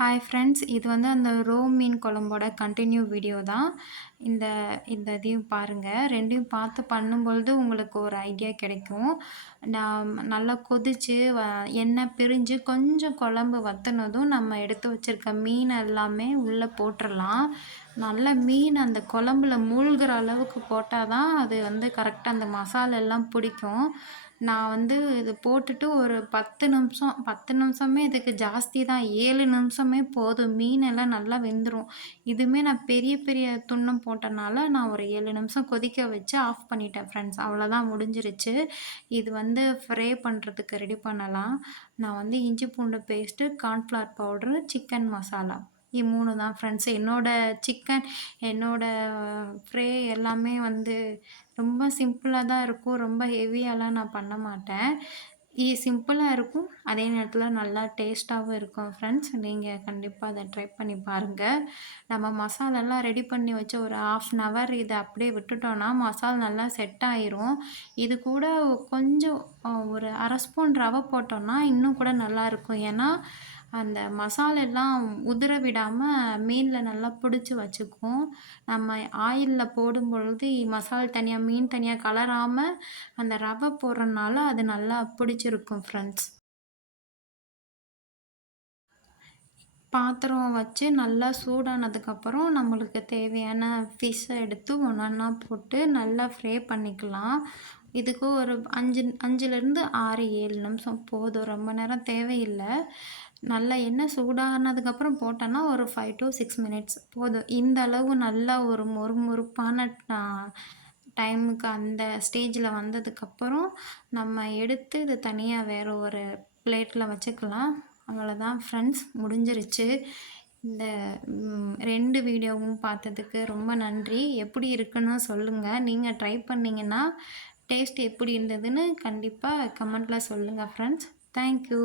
Hi friends. இது வந்து அந்த மீன் குழம்போட கன்டின்யூ வீடியோ தான். இந்த இந்த இதையும் பாருங்க. 2யும் பார்த்து பண்ணும்பொழுது உங்களுக்கு ஒரு ஐடியா கிடைக்கும். நான் நல்லா கொதிச்சு எண்ணெய் பிரிஞ்சு கொஞ்சம் குழம்பு வத்துனதும் நம்ம எடுத்து வச்சிருக்க மீன் எல்லாமே உள்ளே போட்டுறலாம். நல்லா மீன் அந்த குழம்புல மூழ்கிற அளவுக்கு போட்டா தான் அது வந்து கரெக்ட்டா அந்த மசாலா எல்லாம் பிடிக்கும். நான் வந்து இது போட்டுட்டு ஒரு 10 நிமிஷம் 10 நிமிஷமே இதுக்கு ஜாஸ்தி தான். 7 நிமிஷமே போதும். மீன் எல்லாம் நல்லா வெந்துரும். இதுவுமே நான் பெரிய பெரிய துண்டம் போட்டனால நான் ஒரு 7 நிமிஷம் கொதிக்க வச்சு ஆஃப் பண்ணிட்டேன் ஃப்ரெண்ட்ஸ். அவ்வளோதான் முடிஞ்சிருச்சு. இது வந்து ஃப்ரை பண்ணுறதுக்கு ரெடி பண்ணலாம். நான் வந்து இஞ்சி பூண்டு paste, cornflour powder, chicken masala. 3 தான் ஃப்ரெண்ட்ஸ். என்னோட ஃப்ரை எல்லாமே வந்து ரொம்ப சிம்பிளா தான் இருக்கும். ரொம்ப ஹெவியாலாம் நான் பண்ண மாட்டேன். சிம்பிளா இருக்கும். அதே நேரத்தில நல்லா டேஸ்ட்டாவும் இருக்கும் ஃப்ரெண்ட்ஸ். நீங்க கண்டிப்பா அத ட்ரை பண்ணி பாருங்க. நம்ம மசாலாலாம் ரெடி பண்ணி வச்சு ஒரு 1/2 அன் ஹவர் இத அப்படியே விட்டுட்டோம்னா, மசாலா நல்லா செட் ஆயிரும். இது கூட கொஞ்சம் ஒரு 1/2 ஸ்பூன் ரவை போட்டோம்னா, இன்னும் கூட நல்லாயிருக்கும். ஏன்னா, அந்த மசாலா எல்லாம் உதிர விடாம மீன்ல நல்லா பிடிச்சு வச்சுக்கும். நம்ம ஆயில்ல போடும்பொழுது மசாலா தனியா, மீன் தனியா கலராம அந்த ரவை போடுறனால அது நல்லா பிடிச்சிருக்கும் ஃப்ரெண்ட்ஸ். பாத்திரம் வச்சு நல்லா சூடானதுக்கப்புறம் நம்மளுக்கு தேவையான ஃபிஷ்ஷை எடுத்து ஒண்ணொன்னா போட்டு நல்லா ஃப்ரை பண்ணிக்கலாம். இதுக்கு ஒரு 5லேருந்து 6, 7 நிமிஷம் போதும். ரொம்ப நேரம் தேவையில்ல. நல்லா எண்ணெய் சூடானதுக்கப்புறம் போட்டோன்னா ஒரு 5 to 6 மினிட்ஸ் போதும். இந்த அளவு நல்லா ஒரு மொறுமொறுப்பான டைமுக்கு அந்த ஸ்டேஜில் வந்ததுக்கப்புறம் நம்ம எடுத்து இத தனியா வேற ஒரு பிளேட்ல வச்சுக்கலாம். அவ்வளோதான் ஃப்ரெண்ட்ஸ், முடிஞ்சிருச்சு. இந்த 2 வீடியோவும் பார்த்ததுக்கு ரொம்ப நன்றி. எப்படி இருக்குன்னு சொல்லுங்க. நீங்க ட்ரை பண்ணீங்கன்னா, டேஸ்ட் எப்படி இருந்ததுன்னு கண்டிப்பா கமெண்ட்ல சொல்லுங்க ஃப்ரெண்ட்ஸ். Thank you.